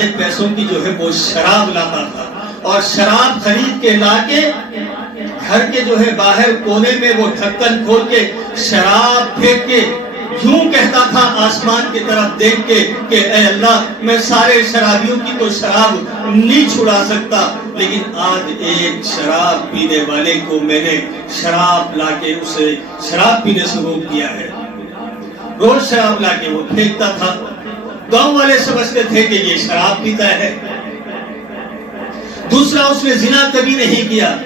آدھے پیسوں کی جو ہے وہ شراب لاتا تھا، اور شراب خرید کے لا کے گھر کے جو ہے باہر کونے میں وہ ڈھکن کھول کے شراب پھینک کے یوں کہتا تھا آسمان کی طرف دیکھ کے کہ اے اللہ، میں سارے شرابیوں کی تو شراب نہیں چھڑا سکتا، لیکن آج ایک شراب پینے والے کو میں نے شراب لا کے اسے شراب پینے سے روک دیا ہے۔ روز شراب لا کے وہ پھینکتا تھا، گاؤں والے سمجھتے تھے کہ یہ شراب پیتا ہے۔ دوسرا، اس نے زنا کبھی نہیں کیا،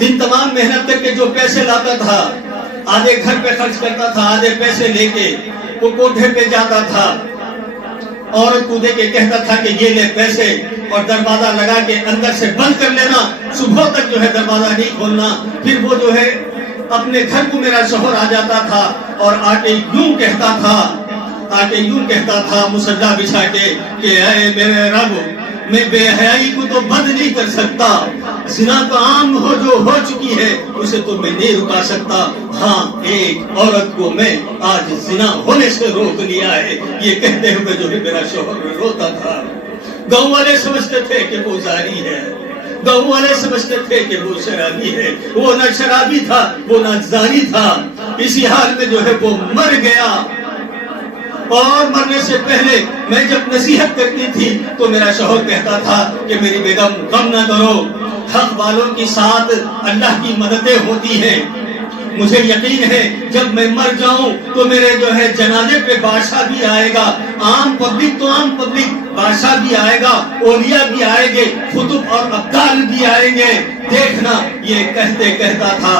دن تمام محنت کر کے جو پیسے لاتا تھا آدھے گھر پہ خرچ کرتا تھا، آدھے پیسے لے کے وہ کوٹھے پہ جاتا تھا، عورت کو دے کے کہتا تھا کہ یہ لے پیسے، اور دروازہ لگا کے اندر سے بند کر لینا، صبح تک جو ہے دروازہ نہیں کھولنا۔ پھر وہ جو ہے اپنے گھر کو میرا شوہر آ جاتا تھا اور آٹے یوں کہتا تھا مصلا بچھا کے کہ اے میرے رب، میں بے حیائی کو تو بند نہیں کر سکتا، زنا تو عام جو ہو چکی ہے اسے تو میں نہیں رکا سکتا، ہاں ایک عورت کو میں آج زنا ہونے سے روک لیا ہے، یہ کہتے ہوئے جو ہے میرا شوہر روتا تھا۔ گاؤں والے سمجھتے تھے کہ وہ زانی ہے، گاؤں والے سمجھتے تھے کہ وہ شرابی ہے، وہ نہ شرابی تھا، وہ نہ زانی تھا۔ اسی حال میں جو ہے وہ مر گیا، اور مرنے سے پہلے میں جب نصیحت کرتی تھی تو میرا شوہر کہتا تھا کہ میری بیگم غم نہ کرو، حق والوں کے ساتھ اللہ کی مددیں ہوتی ہیں، مجھے یقین ہے جب میں مر جاؤں تو میرے جو ہے جنازے پہ بادشاہ بھی آئے گا، عام پبلک تو عام پبلک، بادشاہ بھی آئے گا، اولیاء بھی آئیں گے، قطب اور ابدال بھی آئیں گے، دیکھنا۔ یہ کہتا تھا،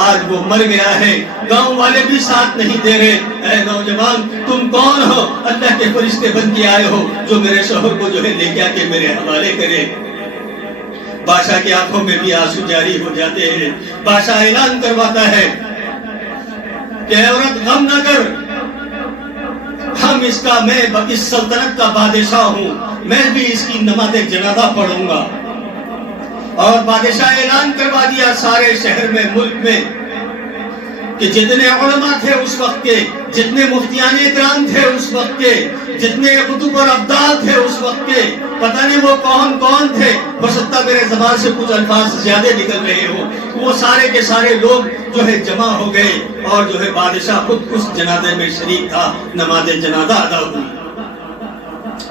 آج وہ مر گیا ہے، گاؤں والے بھی ساتھ نہیں دے رہے۔ اے نوجوان، تم کون ہو؟ اللہ کے فرشتے بن کے آئے ہو جو میرے شوہر کو جو ہے لے کے آ کے میرے حوالے کرے۔ بادشاہ کی آنکھوں میں بھی آنسو جاری ہو جاتے ہیں۔ بادشاہ اعلان کرواتا ہے کہ اے عورت غم نہ کر، میں اس سلطنت کا بادشاہ ہوں، میں بھی اس کی نماز جنازہ پڑھوں گا۔ اور بادشاہ اعلان کروا دیا سارے شہر میں، ملک میں، کہ جتنے علماء تھے اس وقت کے، جتنے مفتیان اکرام تھے اس وقت کے، جتنے قطب اور ابدال تھے اس وقت کے، پتہ نہیں وہ کون تھے، ہو سکتا میرے زبان سے کچھ الفاظ زیادہ نکل رہے ہو، وہ سارے کے سارے لوگ جو ہے جمع ہو گئے، اور جو ہے بادشاہ خود اس جنازے میں شریک تھا، نماز جنازہ ادا ہوئی۔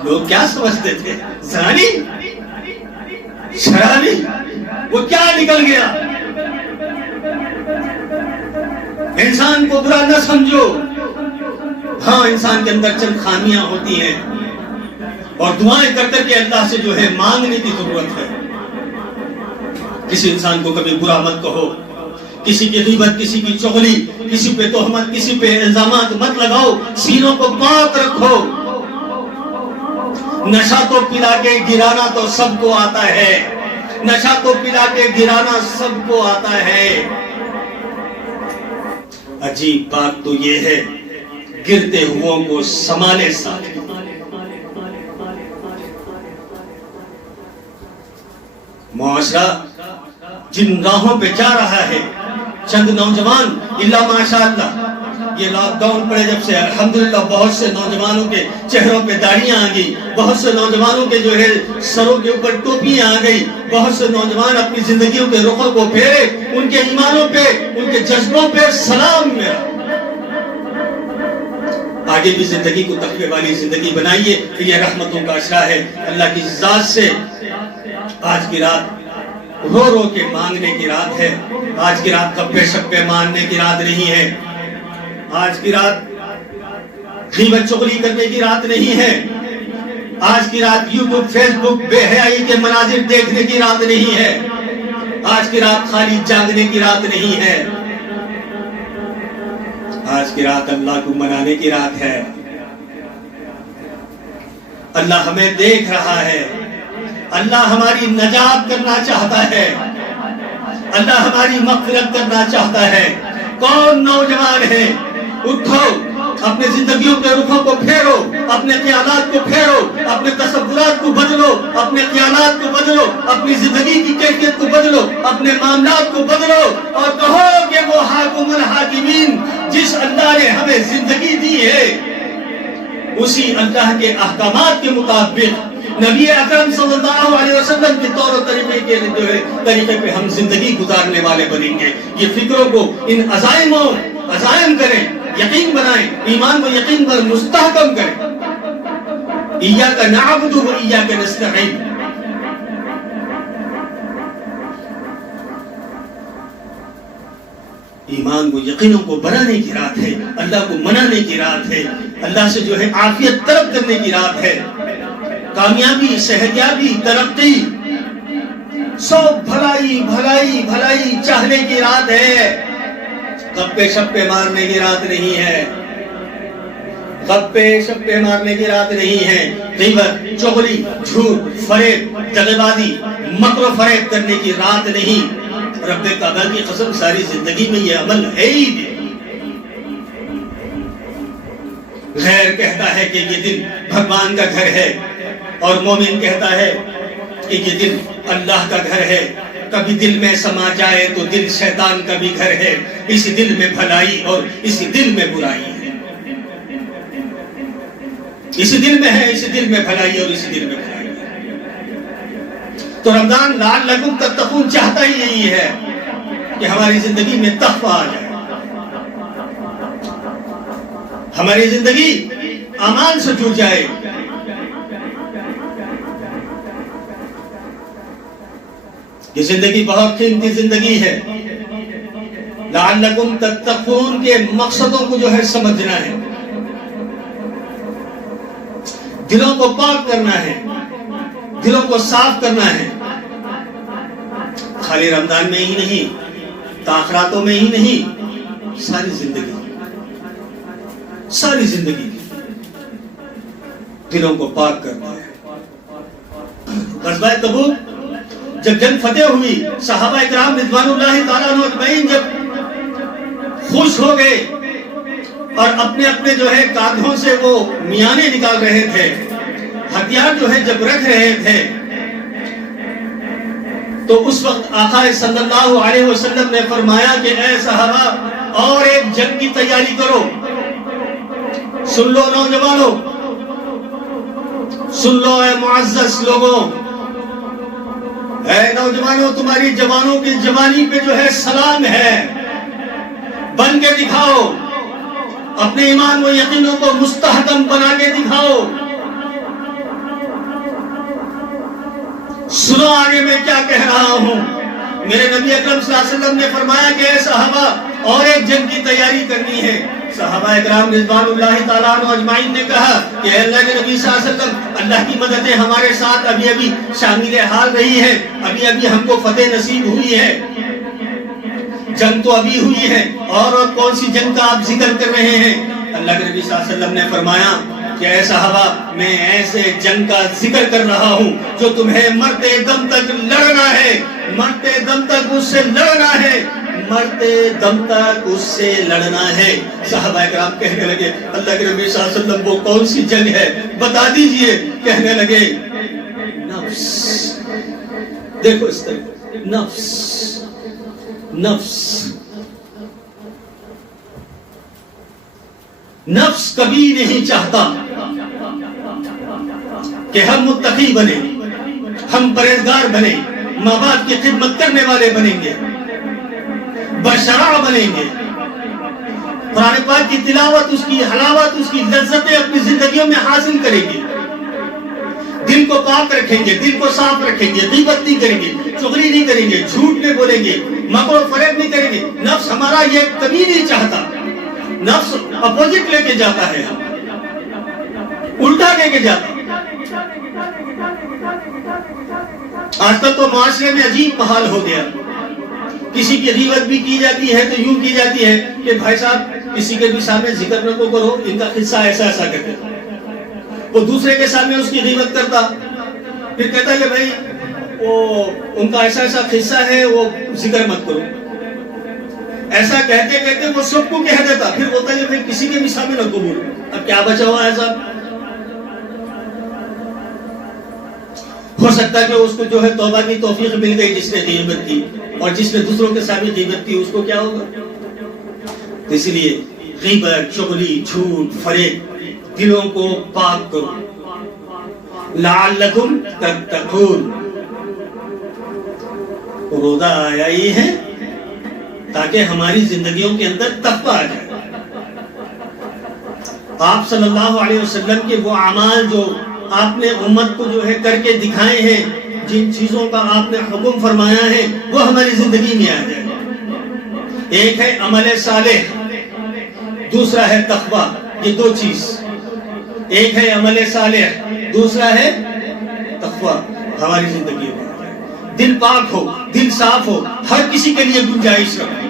لوگ کیا سمجھتے تھے؟ زانی، شرابی، وہ کیا نکل گیا؟ انسان کو برا نہ سمجھو، ہاں انسان کے اندر چند خامیاں ہوتی ہیں، اور دعائیں کر کر کے اللہ سے جو ہے مانگنے کی ضرورت ہے۔ کسی انسان کو کبھی برا مت کہو، کسی کی غیبت، کسی کی چغلی، کسی پہ تہمت، کسی پہ الزامات مت لگاؤ، سینوں کو پاک رکھو۔ نشہ تو پلا کے گرانا تو سب کو آتا ہے، نشہ تو پلا کے گرانا سب کو آتا ہے۔ عجیب بات تو یہ ہے، گرتے ہوئوں کو سنبھالے ساتھ۔ معاشرہ جن راہوں پہ جا رہا ہے، چند نوجوان اللہ ماشاءاللہ، یہ لاک ڈاؤن پڑے جب سے الحمدللہ بہت سے نوجوانوں کے چہروں پہ داڑیاں آ گئی، بہت سے نوجوانوں کے جو ہے سروں کے اوپر ٹوپیاں آ گئی، بہت سے نوجوان اپنی زندگیوں کے رخوں کو پھیرے، ان کے ایمانوں پہ، ان کے جذبوں پہ سلام میرا۔ آگے بھی زندگی کو تقوی والی زندگی بنائیے، یہ رحمتوں کا عشرہ ہے اللہ کی ذات سے۔ آج کی رات رو رو کے مانگنے کی رات ہے، آج کی رات گپے شپے مارنے کی رات نہیں ہے، آج کی رات غیبت چغلی کرنے کی رات نہیں ہے، آج کی رات یوٹیوب فیس بک بے حیائی کے مناظر دیکھنے کی رات نہیں ہے، آج کی رات خالی جاگنے کی رات نہیں ہے، آج کی رات اللہ کو منانے کی رات ہے۔ اللہ ہمیں دیکھ رہا ہے، اللہ ہماری نجات کرنا چاہتا ہے، اللہ ہماری مغفرت کرنا چاہتا ہے۔ کون نوجوان ہے؟ اٹھو، اپنے زندگیوں کے رخوں کو پھیرو، اپنے خیالات کو پھیرو، اپنے تصورات کو بدلو، اپنے خیالات کو بدلو، اپنی زندگی کی کیفیت کو بدلو، اپنے معاملات کو بدلو، اور کہو کہ وہ حاکم الحاکمین جس اللہ نے ہمیں زندگی دی ہے، اسی اللہ کے احکامات کے مطابق نبی اکرم صلی اللہ علیہ وسلم کے طور و طریقے کے جو ہے طریقے پہ ہم زندگی گزارنے والے بنیں گے. یہ فکروں کو ان عزائم کریں، یقین بنائیں، ایمان کو یقین پر مستحکم کریں. ایاک نعبد و ایاک نستعین. ایمان کو یقینوں کو بنانے کی رات ہے، اللہ کو منانے کی رات ہے، اللہ سے جو ہے عافیت طلب کرنے کی رات ہے. کامیابی، صحتیابی، ترقی، سب بھلائی بھلائی بھلائی چاہنے کی رات ہے. گپے شپے مارنے کی رات نہیں ہے، گپے شپے مارنے کی رات نہیں ہے. غیبت، چغلی، جھوٹ، فریب، دغے بازی، مکر و فریب کرنے کی رات نہیں. رب کعبہ کی قسم ساری زندگی میں یہ عمل ہے ہی نہیں. غیر کہتا ہے کہ یہ دن بھگوان کا گھر ہے اور مومن کہتا ہے کہ یہ دل اللہ کا گھر ہے. کبھی دل میں سما جائے تو دل شیطان کا بھی گھر ہے. اسی دل میں بھلائی اور اسی دل میں برائی ہے. اسی دل میں ہے، اسی دل میں بھلائی اور اسی دل میں برائی ہے. تو رمضان لعلکم تتقون چاہتا ہی یہی ہے کہ ہماری زندگی میں تقوی آ جائے، ہماری زندگی امان سے جڑ جائے. یہ زندگی بہت قیمتی زندگی ہے. لعلکم تتقون کے مقصدوں کو جو ہے سمجھنا ہے، دلوں کو پاک کرنا ہے، دلوں کو صاف کرنا ہے. خالی رمضان میں ہی نہیں، تاخراتوں میں ہی نہیں، ساری زندگی دلوں کو پاک کرنا ہے. غزوہ تبوک جب جنگ فتح ہوئی، صحابہ اکرام رضوان اللہ تعالیٰ عنہ اجمعین جب خوش ہو گئے اور اپنے اپنے جو ہے کاندھوں سے وہ میانے نکال رہے تھے، ہتھیار جو ہے جب رکھ رہے تھے، تو اس وقت آقا صلی اللہ علیہ وسلم نے فرمایا کہ اے صحابہ اور ایک جنگ کی تیاری کرو. سن لو نوجوانوں، سن لو اے معزز لوگوں، اے نوجوانوں، تمہاری جوانوں کی جوانی پہ جو ہے سلام ہے. بن کے دکھاؤ، اپنے ایمان و یقینوں کو مستحکم بنا کے دکھاؤ. سنو آگے میں کیا کہہ رہا ہوں. میرے نبی اکرم صلی اللہ علیہ وسلم نے فرمایا کہ اے صحابہ اور ایک جنگ کی تیاری کرنی ہے. صحابہ اکرام رضوان اللہ تعالیٰ عنہ اجمعین نے کہا کہ اے اللہ کے نبی صلی اللہ علیہ وسلم، اللہ کی مددیں ہمارے ساتھ ابھی شامل حال رہی ہے، ابھی ہم کو فتح نصیب ہوئی ہے، جنگ تو ابھی ہوئی ہے، اور کون سی جنگ کا آپ ذکر کر رہے ہیں؟ اللہ کے نبی صلی اللہ علیہ وسلم نے فرمایا کہ اے صحابہ، میں ایسے جنگ کا ذکر کر رہا ہوں جو تمہیں مرتے دم تک لڑنا ہے، مرتے دم تک اس سے لڑنا ہے، مرتے دم تک اس سے لڑنا ہے. صحابہ اکرام کہنے لگے اللہ کے نبی صلی اللہ علیہ وسلم وہ کون سی جنگ ہے بتا دیجئے. کہنے لگے نفس. دیکھو اس طرح نفس نفس نفس کبھی نہیں چاہتا کہ ہم متقی بنیں، ہم پرہیزگار بنیں، ماں باپ کی خدمت کرنے والے بنیں گے، بشرع بنیں گے، قرآن پاک کی تلاوت، اس کی حلاوت، اس کی لذتیں اپنی زندگیوں میں حاصل کریں گے. دل کو پاک رکھیں گے، دل کو صاف رکھیں گے، غیبت نہیں کریں گے، چغلی نہیں کریں گے، جھوٹ نہیں بولیں گے، مکر و فریب نہیں کریں گے. نفس ہمارا یہ کبھی نہیں چاہتا. نفس اپوزٹ لے کے جاتا ہے، الٹا لے کے جاتا. آج کل تو معاشرے میں عجیب حال ہو گیا. کسی کی غیبت بھی کی جاتی ہے تو یوں کی جاتی ہے کہ بھائی صاحب کسی کے بھی سامنے ذکر نہ تو کرو، ان کا قصہ ایسا ایسا کرتے. وہ دوسرے کے سامنے اس کی غیبت کرتا، پھر کہتا کہ بھائی وہ ان کا ایسا ایسا قصہ ہے، وہ ذکر مت کرو. ایسا کہتے کہتے وہ سب کو کہہ دیتا، پھر بولتا ہے کہ بھائی کسی کے بھی سامنے نہ بولو. اب کیا بچا ہوا ہے صاحب؟ ہو سکتا ہے کہ اس کو جو ہے توبہ کی توفیق مل گئی جس نے غیبت کی، اور جس نے دوسروں کے سامنے غیبت کی اس کو کیا ہوگا؟ اس لیے غیبت، چغلی، جھوٹ، فریب دلوں کو پاک کرو، لعلکم تتقون۔ روزہ آیا ہی ہے تاکہ ہماری زندگیوں کے اندر تقویٰ آ جائے۔ آپ صلی اللہ علیہ وسلم کے وہ اعمال جو آپ نے امت کو جو ہے کر کے دکھائے ہیں، جن چیزوں کا آپ نے حکم فرمایا ہے، وہ ہماری زندگی میں آ جائے۔ ایک ہے عمل صالح، دوسرا ہے تقویٰ۔ یہ دو چیز، ایک ہے عمل صالح، دوسرا ہے تقویٰ، ہماری زندگی میں آ جائے۔ دل پاک ہو، دل صاف ہو، ہر کسی کے لیے گنجائش رکھو۔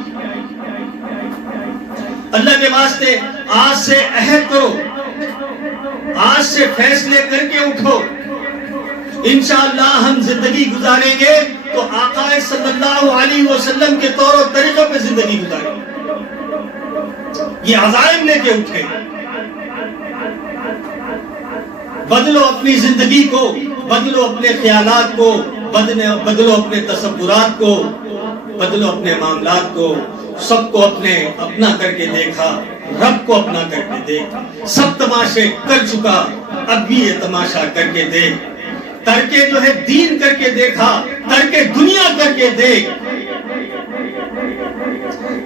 اللہ کے واسطے آج سے عہد کرو، آج سے فیصلے کر کے اٹھو، انشاءاللہ ہم زندگی گزاریں گے تو آقا صلی اللہ علیہ وسلم کے طور و طریقوں پہ زندگی گزاریں گے۔ یہ عزائم لے کے اٹھے، بدلو اپنی زندگی کو، بدلو اپنے خیالات کو، بدلو اپنے تصورات کو، بدلو اپنے معاملات کو۔ سب کو اپنا کر کے دیکھا، رب کو اپنا کر کے دیکھ۔ سب تماشے کر چکا، اب بھی یہ تماشا کر کے دیکھ۔ ترکے جو ہے دین کر کے دیکھا، ترکے دنیا کر کے دیکھ۔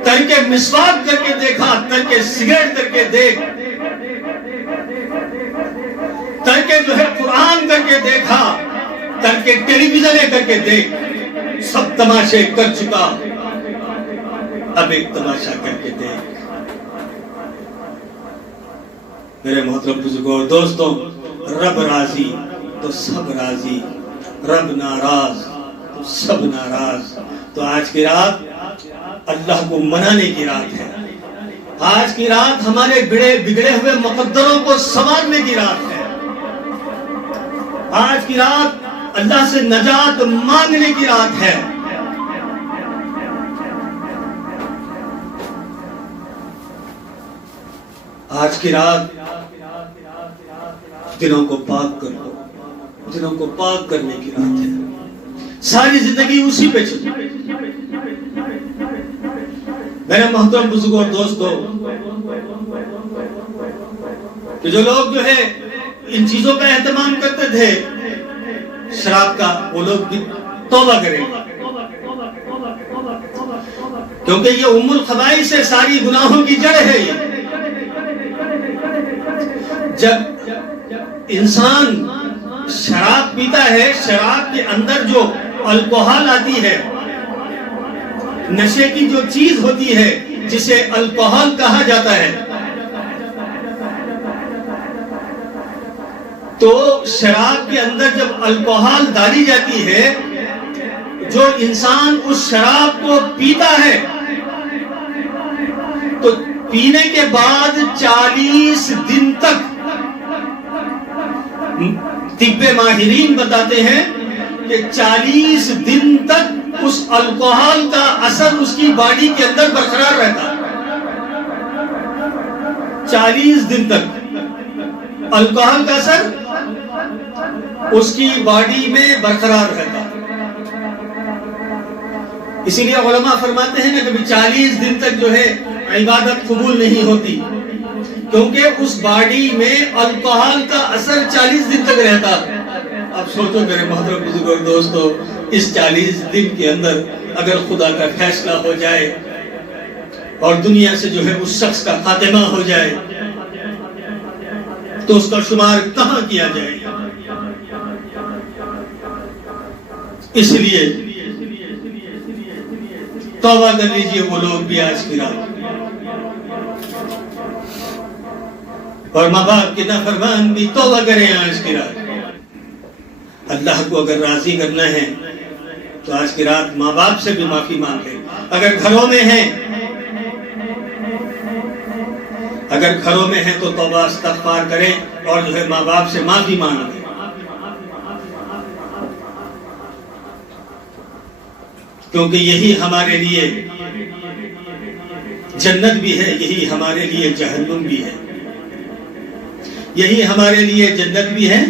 ترکے مسواک کر کے دیکھا، ترکے سگریٹ کر کے دیکھ۔ ترکے جو ہے قرآن کر کے دیکھا، ترکے ٹیلی ویژن کر کے دیکھ۔ سب تماشے کر چکا، اب ایک تماشا کر کے دیکھ۔ میرے محترم بزرگوں اور دوستوں، رب راضی تو سب راضی، رب ناراض تو سب ناراض۔ تو آج کی رات اللہ کو منانے کی رات ہے۔ آج کی رات ہمارے بگڑے ہوئے مقدروں کو سنوارنے کی رات ہے۔ آج کی رات اللہ سے نجات مانگنے کی رات ہے۔ آج کی رات دلوں کو پاک کرو، دلوں کو پاک کرنے کی رات ہے۔ ساری زندگی اسی پہ چلی۔ میرے محترم بزرگوں اور دوستوں، کہ جو لوگ جو ہے ان چیزوں کا اہتمام کرتے تھے، شراب کا، وہ لوگ بھی توبہ کریں، کیونکہ یہ ام الخبائث سے ساری گناہوں کی جڑ ہے۔ یہ جب انسان شراب پیتا ہے، شراب کے اندر جو الکوہل آتی ہے، نشے کی جو چیز ہوتی ہے جسے الکوہل کہا جاتا ہے، تو شراب کے اندر جب الکوہل ڈالی جاتی ہے، جو انسان اس شراب کو پیتا ہے تو پینے کے بعد 40 دن تک، طب ماہرین بتاتے ہیں کہ 40 دن تک اس الکوہل کا اثر اس کی باڈی کے اندر برقرار رہتا ہے۔ 40 دن تک الکوہل کا اثر اس کی باڈی میں برقرار رہتا ہے۔ اسی لیے علماء فرماتے ہیں کہ 40 دن تک جو ہے عبادت قبول نہیں ہوتی، کیونکہ اس باڈی میں الکوہل کا اثر 40 دن تک رہتا۔ اب سوچو میرے محترم بزرگوں اور دوستو، اس 40 دن کے اندر اگر خدا کا فیصلہ ہو جائے اور دنیا سے جو ہے اس شخص کا خاتمہ ہو جائے تو اس کا شمار کہاں کیا جائے گا؟ اس لیے توبہ کر لیجئے وہ لوگ بھی آج کی رات، اور ماں باپ کے نافرمان بھی توبہ کریں آج کی رات۔ اللہ کو اگر راضی کرنا ہے تو آج کی رات ماں باپ سے بھی معافی مانگیں۔ اگر گھروں میں ہیں تو توبہ استغفار کریں اور جو ہے ماں باپ سے معافی مانگیں۔ کیونکہ یہی ہمارے لیے جنت بھی ہے، یہی ہمارے لیے جہنم بھی ہے، یہی ہمارے لیے جنت بھی ہے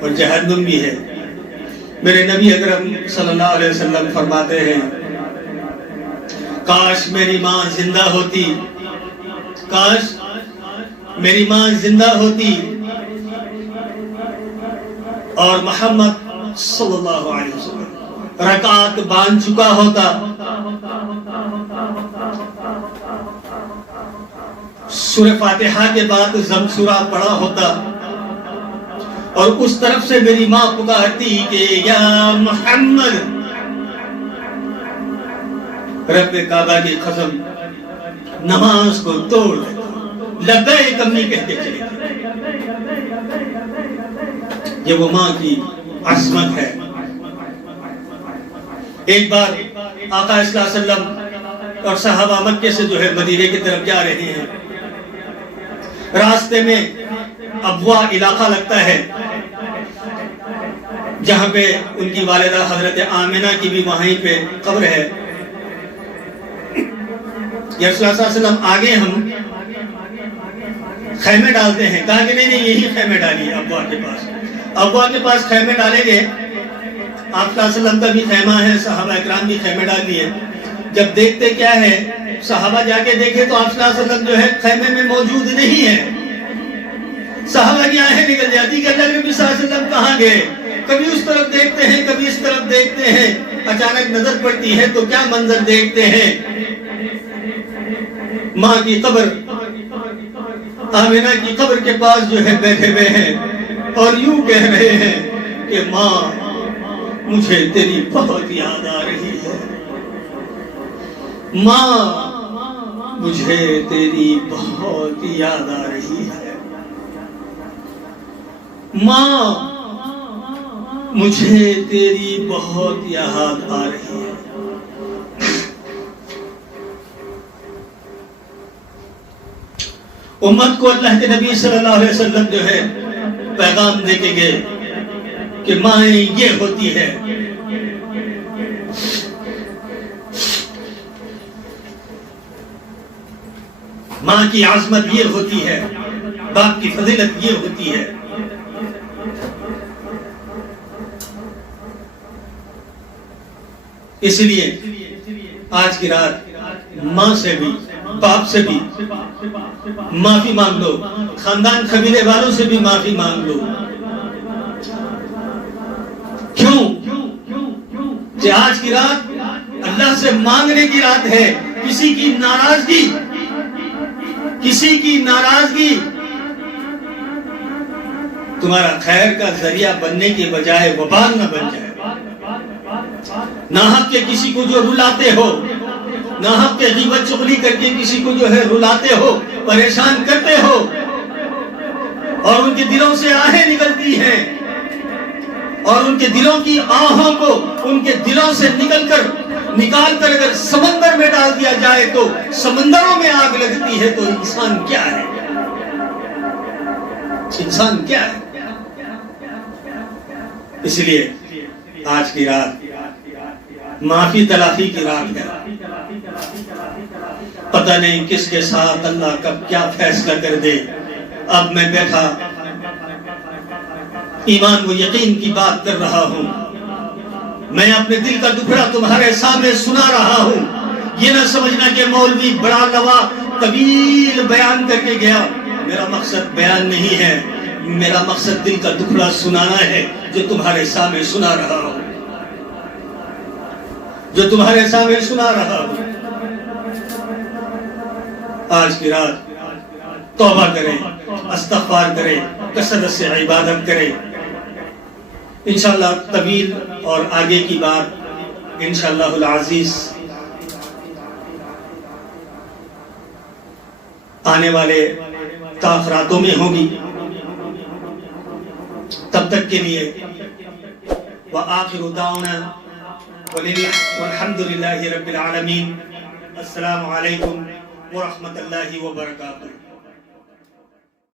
اور جہنم بھی ہے۔ میرے نبی اکرم صلی اللہ علیہ وسلم فرماتے ہیں، کاش میری ماں زندہ ہوتی، کاش میری ماں زندہ ہوتی اور محمد صلی اللہ علیہ وسلم رکعت باندھ چکا ہوتا، سورہ فاتحہ کے بعد ضم سورہ پڑھا ہوتا، اور اس طرف سے میری ماں پکارتی کہ یا محمد، رب کعبہ کی قسم نماز کو توڑ دیتا، لبیک امی کہہ کے چلے گئے۔ یہ وہ ماں کی عظمت ہے۔ ایک بار آقا صلی اللہ علیہ وسلم اور صحابہ مکے سے جو ہے مدینے کی طرف جا رہے ہیں، راستے میں ابوا علاقہ لگتا ہے جہاں پہ ان کی والدہ حضرت آمنہ کی بھی وہیں پہ قبر ہے۔ یا رسول اللہ صلی اللہ علیہ وسلم آگے ہم خیمے ڈالتے ہیں، کہا کہ نہیں یہی خیمے ڈالیے ابوا کے پاس۔ ابوا کے پاس خیمے ڈالے گئے، آپ صلی اللہ علیہ وسلم کا بھی خیمہ ہے، صحابہ اکرام بھی خیمے ڈال دیے۔ جب دیکھتے کیا ہے، صحابہ جا کے دیکھے تو آپ صلی اللہ علیہ وسلم جو ہے خیمے میں موجود نہیں ہے۔ صحابہ کی آنکھیں نکل جاتی کہ اللہ نبی صلی اللہ علیہ وسلم کہاں گئے؟ کبھی اس طرف دیکھتے ہیں، کبھی اس طرف دیکھتے ہیں، اچانک نظر پڑتی ہے تو کیا منظر دیکھتے ہیں؟ ماں کی قبر، آمنہ کی قبر کے پاس جو ہے بیٹھے ہوئے ہیں اور یوں کہہ رہے ہیں کہ ماں مجھے تیری بہت یاد آ رہی ہے، ماں مجھے تیری بہت یاد آ رہی ہے، ماں مجھے تیری بہت یاد آ رہی ہے۔ امت کو اللہ کے نبی صلی اللہ علیہ وسلم جو ہے پیغام دے کے گئے کہ ماں یہ ہوتی ہے۔ ماں کی عظمت یہ ہوتی ہے، باپ کی فضیلت یہ ہوتی ہے۔ اس لیے آج کی رات ماں سے بھی، باپ سے بھی معافی مانگ لو، خاندان قبیلے والوں سے بھی معافی مانگ لو۔ کیوں کہ آج کی رات اللہ سے مانگنے کی رات ہے۔ کسی کی ناراضگی، کسی کی ناراضگی تمہارا خیر کا ذریعہ بننے کے بجائے وبال نہ بن جائے۔ ناحق کے کسی کو جو رلاتے ہو، ناحق کے غیبت چغلی کر کے کسی کو جو ہے رلاتے ہو، پریشان کرتے ہو، اور ان کے دلوں سے آہیں نکلتی ہیں، اور ان کے دلوں کی آہوں کو ان کے دلوں سے نکال کر اگر سمندر میں ڈال دیا جائے تو سمندروں میں آگ لگتی ہے، تو انسان کیا ہے؟ انسان کیا ہے؟ اس لیے آج کی رات معافی تلافی کی رات ہے۔ پتہ نہیں کس کے ساتھ اللہ کب کیا فیصلہ کر دے۔ اب میں بیٹھا ایمان و یقین کی بات کر رہا ہوں، میں اپنے دل کا دکھڑا تمہارے سامنے سنا رہا ہوں۔ یہ نہ سمجھنا کہ مولوی بڑا لوا طویل بیان کر کے گیا، میرا مقصد بیان نہیں ہے، میرا مقصد دل کا دکھڑا سنانا ہے جو تمہارے سامنے سنا رہا ہوں، جو تمہارے سامنے سنا رہا ہوں۔ آج کی رات توبہ کریں، استغفار کریں، کثرت سے عبادت کریں۔ انشاءاللہ طویل اور آگے کی بات انشاءاللہ العزیز آنے والے تاخراتوں میں ہوگی۔ تب تک کے لیے وآخر دعوانا والحمد للہ رب العالمین۔ السلام علیکم ورحمۃ اللہ وبرکاتہ۔